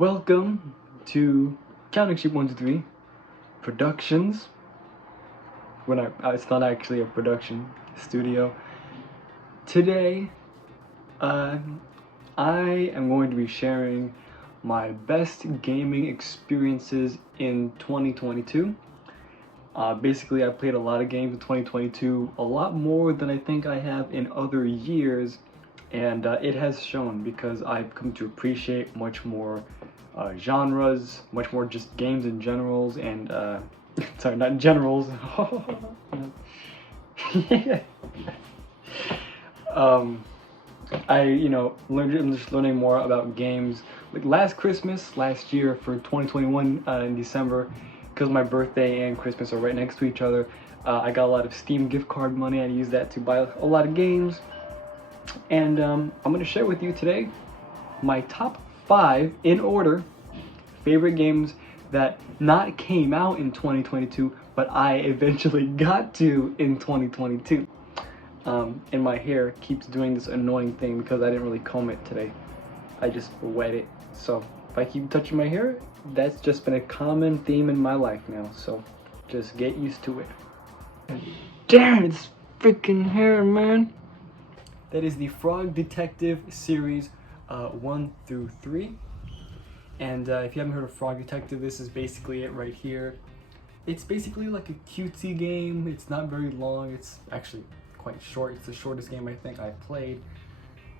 Welcome to Counting Sheep 123 Productions. It's not actually a production studio. Today, I am going to be sharing my best gaming experiences in 2022. Basically, I played a lot of games in 2022, a lot more than I think I have in other years, and it has shown because I've come to appreciate much more genres, much more just games in generals, and sorry, not generals. I'm just learning more about games. Like last year for 2021 in December, because my birthday and Christmas are right next to each other, I got a lot of Steam gift card money. I used that to buy a lot of games, and I'm going to share with you today my top 5 in order favorite games that not came out in 2022, but I eventually got to in 2022. And my hair keeps doing this annoying thing because I didn't really comb it today. I just wet it. So if I keep touching my hair, that's just been a common theme in my life now. So just get used to it. Damn, it's freaking hair, man. That is the Frog Detective series 1 through 3. And if you haven't heard of Frog Detective, this is basically it right here. It's basically like a cutesy game. It's not very long. It's actually quite short. It's the shortest game I think I've played.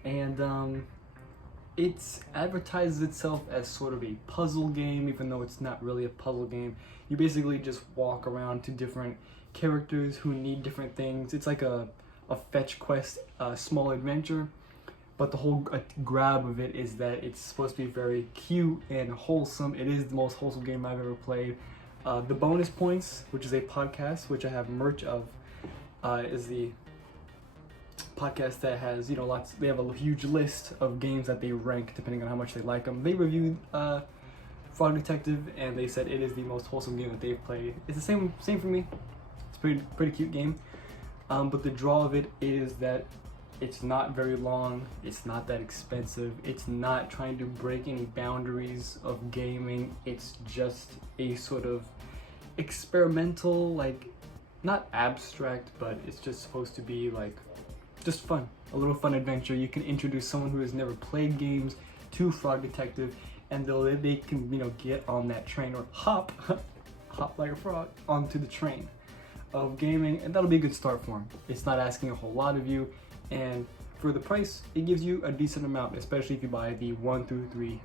And it advertises itself as sort of a puzzle game, even though it's not really a puzzle game. You basically just walk around to different characters who need different things. It's like a fetch quest, small adventure. But the whole grab of it is that it's supposed to be very cute and wholesome. It is the most wholesome game I've ever played. The Bonus Points, which is a podcast, which I have merch of, is the podcast that has, they have a huge list of games that they rank depending on how much they like them. They reviewed Frog Detective, and they said it is the most wholesome game that they've played. It's the same for me. It's a pretty cute game. But the draw of it is that it's not very long, it's not that expensive, it's not trying to break any boundaries of gaming. It's just a sort of experimental, like, not abstract, but it's just supposed to be like just fun, a little fun adventure. You can introduce someone who has never played games to Frog Detective, and they can get on that train, or hop like a frog onto the train of gaming, and that'll be a good start for them. It's not asking a whole lot of you, and for the price, it gives you a decent amount, especially if you buy the 1 through 3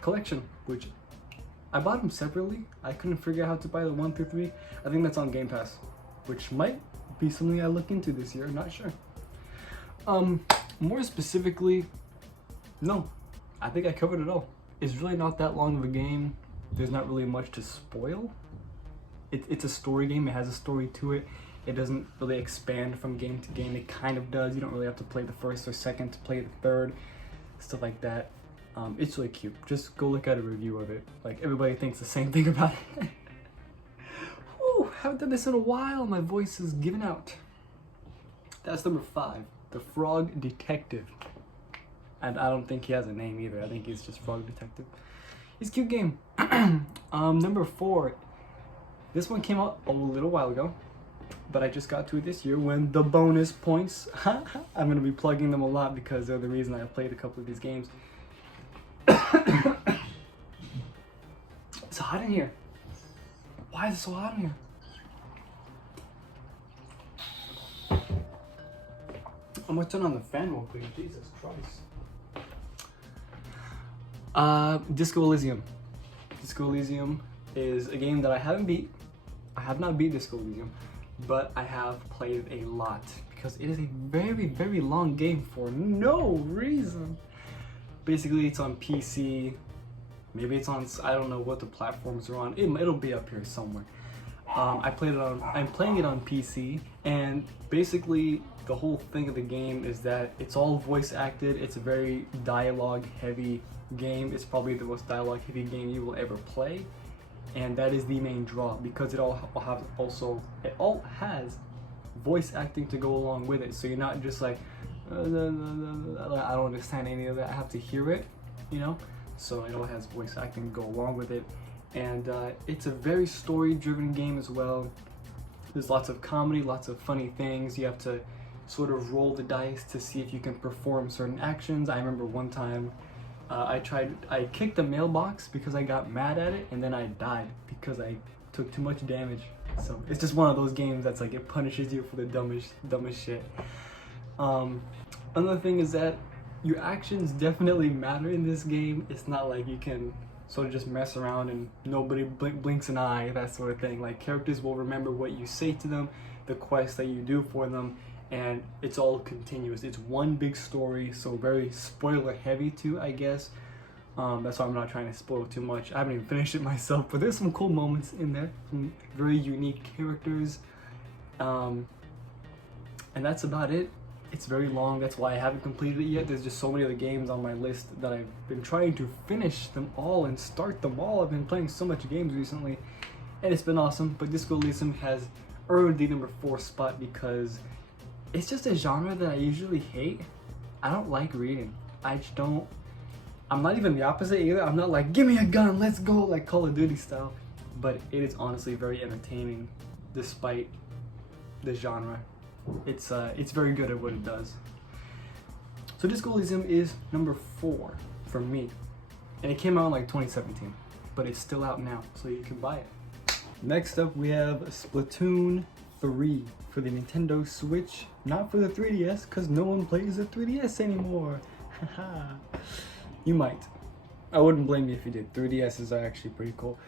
collection, which I bought them separately. I couldn't figure out how to buy the 1 through 3. I think that's on Game Pass, which might be something I look into this year, not sure. More specifically, no, I think I covered it all. It's really not that long of a game. There's not really much to spoil. It's a story game. It has a story to it. It doesn't really expand from game to game. It kind of does. You don't really have to play the first or second to play the third, stuff like that. It's really cute. Just go look at a review of it. Like, everybody thinks the same thing about it. Whew, haven't done this in a while. My voice is giving out. That's number 5, the Frog Detective. And I don't think he has a name either. I think he's just Frog Detective. It's a cute game. Number 4. This one came out a little while ago, but I just got to it this year when the Bonus Points, I'm going to be plugging them a lot because they're the reason I played a couple of these games. It's hot in here. Why is it so hot in here? I'm going to turn on the fan real quick. Jesus Christ. Disco Elysium. Disco Elysium is a game that I haven't beat. I have not beat Disco Elysium, but I have played it a lot because it is a very, very long game for no reason. Basically, it's on PC. Maybe it's on, I don't know what the platforms are on. It'll be up here somewhere. I'm playing it on PC, and basically the whole thing of the game is that it's all voice acted. It's a very dialogue heavy game. It's probably the most dialogue heavy game you will ever play. And that is the main draw, because it all has voice acting to go along with it. So you're not just like, I don't understand any of that. I have to hear it, so it all has voice acting to go along with it. And it's a very story-driven game as well. There's lots of comedy, lots of funny things. You have to sort of roll the dice to see if you can perform certain actions. I remember one time I kicked a mailbox because I got mad at it, and then I died because I took too much damage. So it's just one of those games that's like, it punishes you for the dumbest shit. Another thing is that your actions definitely matter in this game. It's not like you can sort of just mess around and nobody blinks an eye, that sort of thing. Like, characters will remember what you say to them, the quests that you do for them, and it's all continuous. It's one big story, so very spoiler heavy too, I guess. That's why I'm not trying to spoil too much. I haven't even finished it myself, but there's some cool moments in there, some very unique characters. And that's about it. It's very long, that's why I haven't completed it yet. There's just so many other games on my list that I've been trying to finish them all and start them all. I've been playing so much games recently, and it's been awesome. But Disco Elysium has earned the number 4 spot because it's just a genre that I usually hate. I don't like reading. I just don't. I'm not even the opposite either. I'm not like, give me a gun, let's go, like Call of Duty style. But it is honestly very entertaining despite the genre. It's very good at what it does. So Disco Elysium is number 4 for me. And it came out in like 2017, but it's still out now, so you can buy it. Next up we have Splatoon 3 for the Nintendo Switch. Not for the 3DS, because no one plays the 3DS anymore. Haha. You might. I wouldn't blame you if you did. 3DSs are actually pretty cool.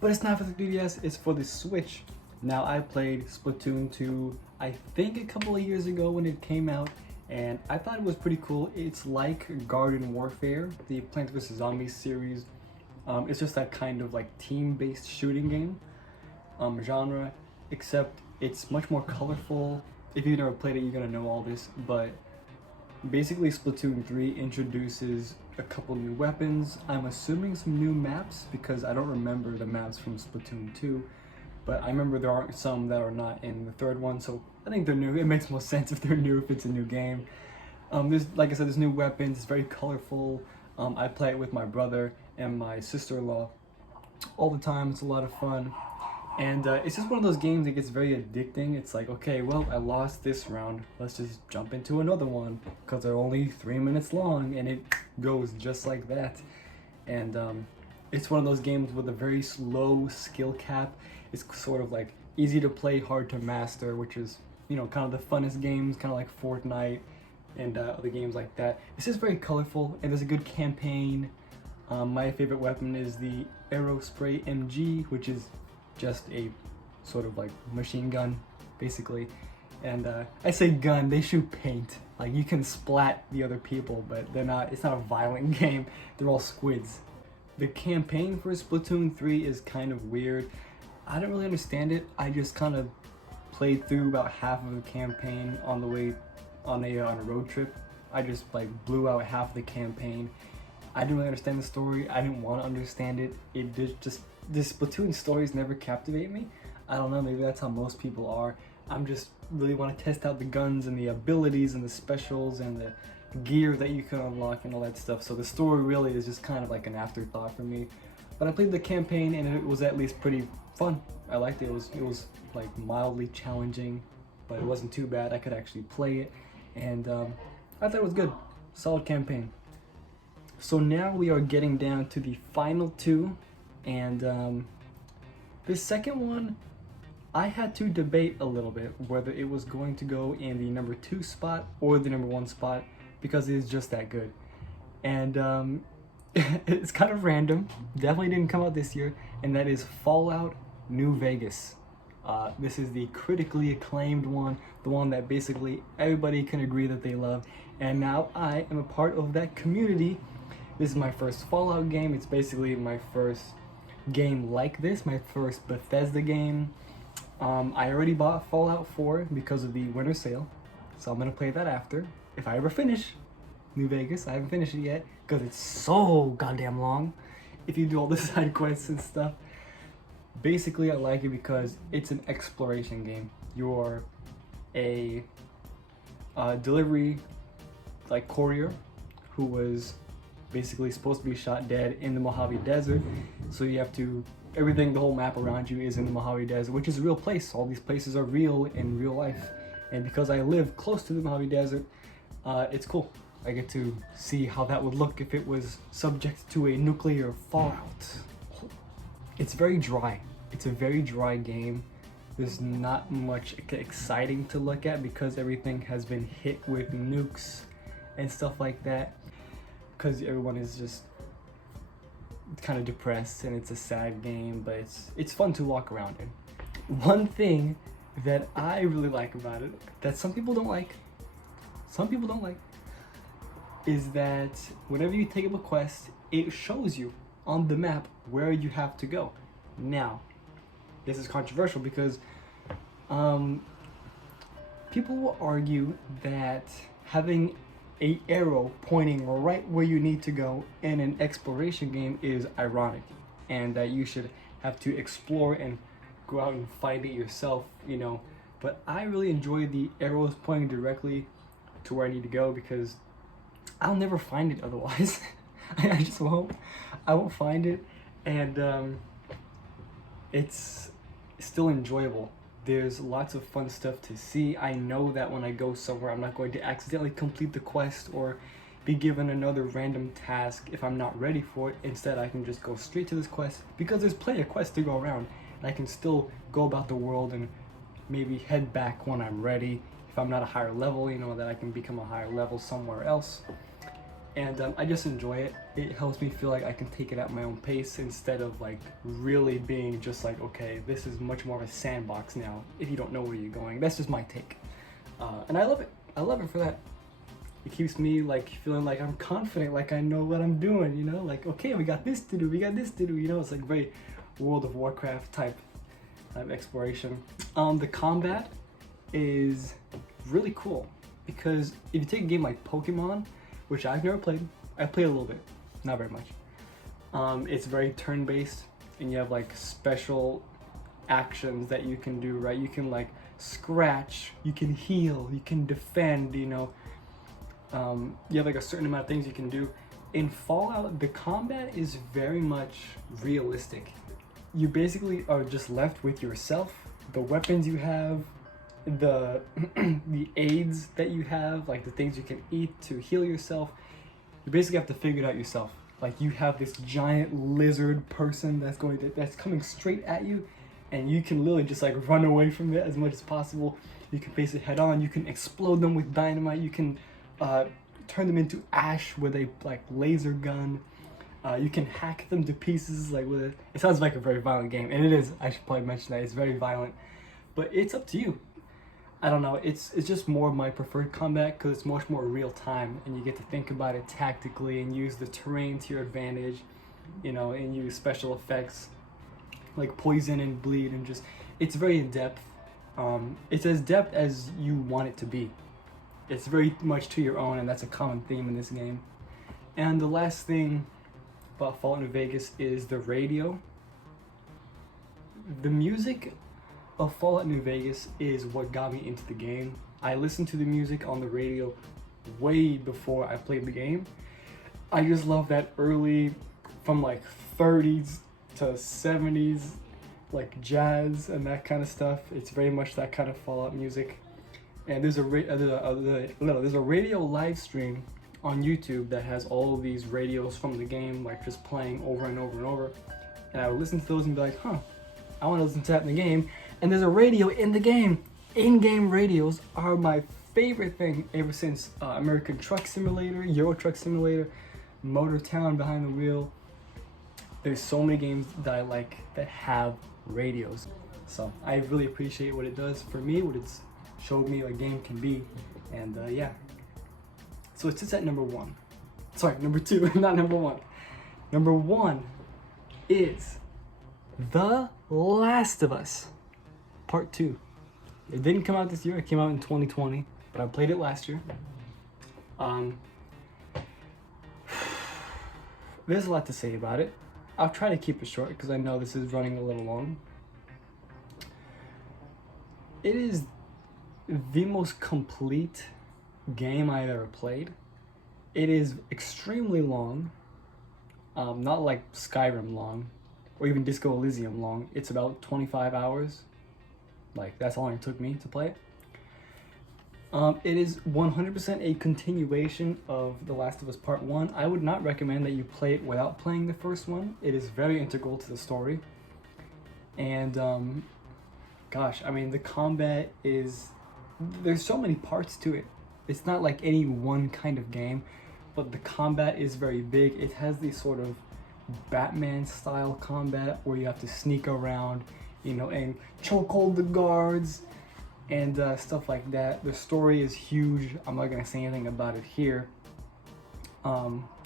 But it's not for the 3DS, it's for the Switch. Now, I played Splatoon 2, I think a couple of years ago when it came out, and I thought it was pretty cool. It's like Garden Warfare, the Plants vs. Zombies series. It's just that kind of like team-based shooting game genre, except it's much more colorful. If you've never played it, you're gonna know all this, but basically Splatoon 3 introduces a couple new weapons. I'm assuming some new maps because I don't remember the maps from Splatoon 2, but I remember there are some that are not in the third one, so I think they're new. It makes more sense if they're new, if it's a new game. There's, like I said, there's new weapons. It's very colorful. I play it with my brother and my sister-in-law all the time. It's a lot of fun. And it's just one of those games that gets very addicting. It's like, okay, well, I lost this round. Let's just jump into another one because they're only 3 minutes long, and it goes just like that. And it's one of those games with a very slow skill cap. It's sort of like easy to play, hard to master, which is, you know, kind of the funnest games, kind of like Fortnite and other games like that. It's just very colorful, and there's a good campaign. My favorite weapon is the Aerospray MG, which is just a sort of like machine gun, basically. And I say gun, they shoot paint. Like, you can splat the other people, but they're not. It's not a violent game. They're all squids. The campaign for Splatoon 3 is kind of weird. I don't really understand it. I just kind of played through about half of the campaign on the way on a road trip. I just like blew out half the campaign. I didn't really understand the story. I didn't want to understand it. It did just, this Splatoon stories never captivate me. I don't know, maybe that's how most people are. I'm just really want to test out the guns and the abilities and the specials and the gear that you can unlock and all that stuff. So the story really is just kind of like an afterthought for me. But I played the campaign and it was at least pretty fun. I liked it. It was like mildly challenging, but it wasn't too bad. I could actually play it, and I thought it was good. Solid campaign. So now we are getting down to the final two, and the second one, I had to debate a little bit whether it was going to go in the number 2 spot or the number 1 spot, because it is just that good. And it's kind of random, definitely didn't come out this year, and that is Fallout New Vegas. This is the critically acclaimed one, the one that basically everybody can agree that they love, and now I am a part of that community. This is my first Fallout game. It's basically my first game like this, my first Bethesda game. I already bought Fallout 4 because of the winter sale, so I'm gonna play that after, if I ever finish New Vegas. I haven't finished it yet because it's so goddamn long if you do all the side quests and stuff. Basically, I like it because it's an exploration game. You're a delivery like courier who was basically supposed to be shot dead in the Mojave Desert. So you have to, everything, the whole map around you is in the Mojave Desert, which is a real place. All these places are real in real life. And because I live close to the Mojave Desert, it's cool. I get to see how that would look if it was subject to a nuclear fallout. It's very dry. It's a very dry game. There's not much exciting to look at because everything has been hit with nukes and stuff like that. Because everyone is just kind of depressed and it's a sad game, but it's fun to walk around in. One thing that I really like about it, that some people don't like, is that whenever you take up a quest, it shows you on the map where you have to go. Now, this is controversial because people will argue that having an arrow pointing right where you need to go in an exploration game is ironic, and that you should have to explore and go out and find it yourself, you know. But I really enjoy the arrows pointing directly to where I need to go because I'll never find it otherwise. I just won't. I won't find it, and it's still enjoyable. There's lots of fun stuff to see. I know that when I go somewhere, I'm not going to accidentally complete the quest or be given another random task if I'm not ready for it. Instead, I can just go straight to this quest because there's plenty of quests to go around. And I can still go about the world and maybe head back when I'm ready. If I'm not a higher level, you know, that I can become a higher level somewhere else. And I just enjoy it. It helps me feel like I can take it at my own pace instead of like really being just like, okay, this is much more of a sandbox now if you don't know where you're going. That's just my take. And I love it. I love it for that. It keeps me like feeling like I'm confident, like I know what I'm doing, you know, like, okay, we got this to do, you know. It's like very World of Warcraft type exploration. The combat is really cool because if you take a game like Pokemon, which I've never played, I played a little bit, not very much. It's very turn-based, and you have like special actions that you can do, right? You can like scratch, you can heal, you can defend, you know. You have like a certain amount of things you can do. In Fallout, the combat is very much realistic. You basically are just left with yourself, the weapons you have, the the aids that you have, like the things you can eat to heal yourself. You basically have to figure it out yourself. Like you have this giant lizard person that's coming straight at you, and you can literally just like run away from it as much as possible. You can face it head on. You can explode them with dynamite. You can turn them into ash with a like laser gun. You can hack them to pieces like with it. It sounds like a very violent game, and it is. I should probably mention that it's very violent, but it's up to you. I don't know, it's just more of my preferred combat because it's much more real time and you get to think about it tactically and use the terrain to your advantage, you know, and use special effects like poison and bleed, and just, it's very in depth. It's as depth as you want it to be. It's very much to your own, and that's a common theme in this game. And the last thing about Fallout New Vegas is the radio. The music of Fallout New Vegas is what got me into the game. I listened to the music on the radio way before I played the game. I just love that early, from like 30s to 70s, like jazz and that kind of stuff. It's very much that kind of Fallout music. And there's a radio live stream on YouTube that has all of these radios from the game, like just playing over and over and over. And I would listen to those and be like, huh, I want to listen to that in the game. And there's a radio in the game. In-game radios are my favorite thing ever since American Truck Simulator, Euro Truck Simulator, Motor Town Behind the Wheel. There's so many games that I like that have radios. So I really appreciate what it does for me, what it's showed me a game can be. And yeah. So it sits at number 1. Sorry, number 2, not number 1. Number 1 is The Last of Us Part 2. It didn't come out this year, it came out in 2020, but I played it last year. There's a lot to say about it. I'll try to keep it short because I know this is running a little long. It is the most complete game I've ever played. It is extremely long, Not like Skyrim long, or even Disco Elysium long. It's about 25 hours. Like, that's how long it took me to play it. It is 100% a continuation of The Last of Us Part 1. I would not recommend that you play it without playing the first one. It is very integral to the story. And, gosh, I mean, the combat is... There's so many parts to it. It's not like any one kind of game, but the combat is very big. It has this sort of Batman-style combat where you have to sneak around, you know, and chokehold the guards and stuff like that. The story is huge. I'm not gonna say anything about it here,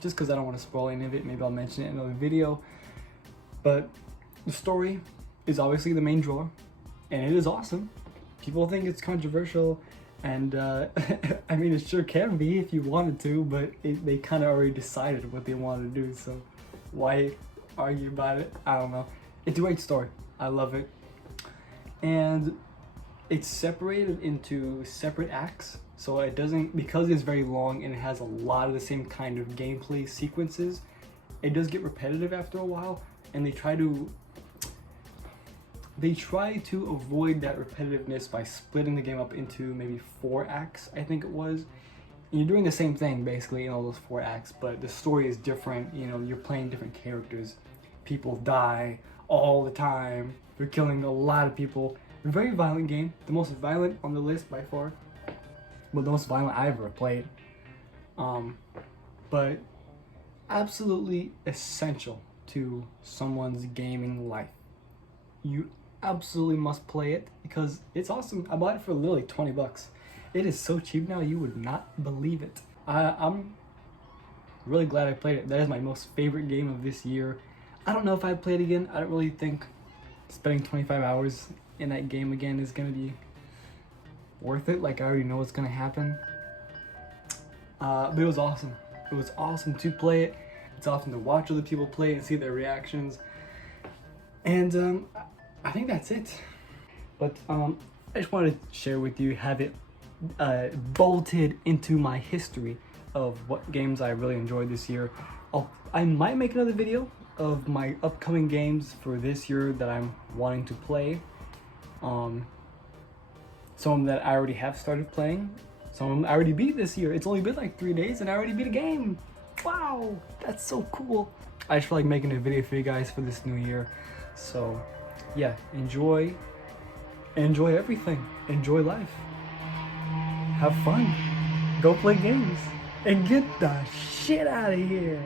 just because I don't want to spoil any of it. Maybe I'll mention it in another video. But the story is obviously the main draw, and it is awesome. People think it's controversial, and I mean, it sure can be if you wanted to, but they kind of already decided what they wanted to do, so why argue about it? I don't know. It's a great story. I love it. And it's separated into separate acts, so it doesn't, because it's very long and it has a lot of the same kind of gameplay sequences, it does get repetitive after a while, and they try to avoid that repetitiveness by splitting the game up into maybe 4 acts, I think it was. And you're doing the same thing basically in all those 4 acts, but the story is different. You know, you're playing different characters. People die all the time. You're killing a lot of people. A very violent game. The most violent on the list by far. Well, the most violent I've ever played. But absolutely essential to someone's gaming life. You absolutely must play it because it's awesome. I bought it for literally 20 bucks. It is so cheap now, you would not believe it. I'm really glad I played it. That is my most favorite game of this year. I don't know if I'd play it again. I don't really think spending 25 hours in that game again is gonna be worth it. Like, I already know what's gonna happen. But it was awesome. It was awesome to play it. It's awesome to watch other people play and see their reactions. And I think that's it. But I just wanted to share with you, have it bolted into my history of what games I really enjoyed this year. I might make another video of my upcoming games for this year that I'm wanting to play. Some of them that I already have started playing. Some of them I already beat this year. It's only been like 3 days and I already beat a game. Wow, that's so cool. I just feel like making a video for you guys for this new year. So yeah, enjoy everything. Enjoy life. Have fun. Go play games. And get the shit out of here.